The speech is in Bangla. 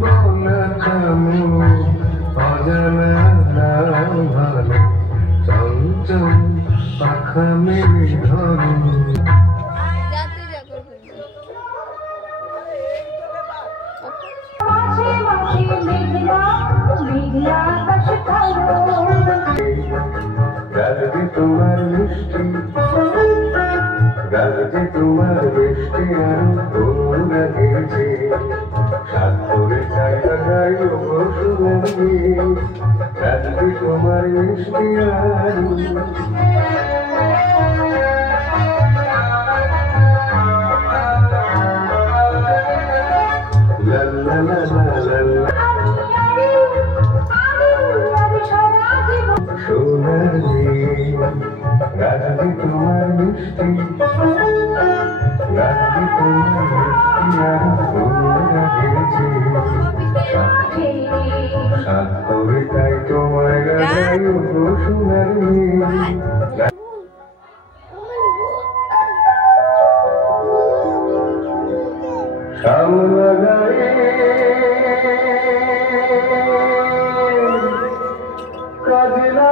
বলা থামো অজানা ভালো চঞ্চল পাখা মেলে ধরো গালবে তোমার মিষ্টি গালবে তোমার মিষ্টি আর তোমরা গেছে সাত করে চাই লাগাই শুনবি গালবে তোমার মিষ্টি আর লা লা লা লা লা সোনালি গালবে তোমার মিষ্টি গালবে তোমার মিষ্টি আর তোমরা গেছে সাত করে তাই তোমায় লাগাই সোনালি শাম লাগাই কাজলা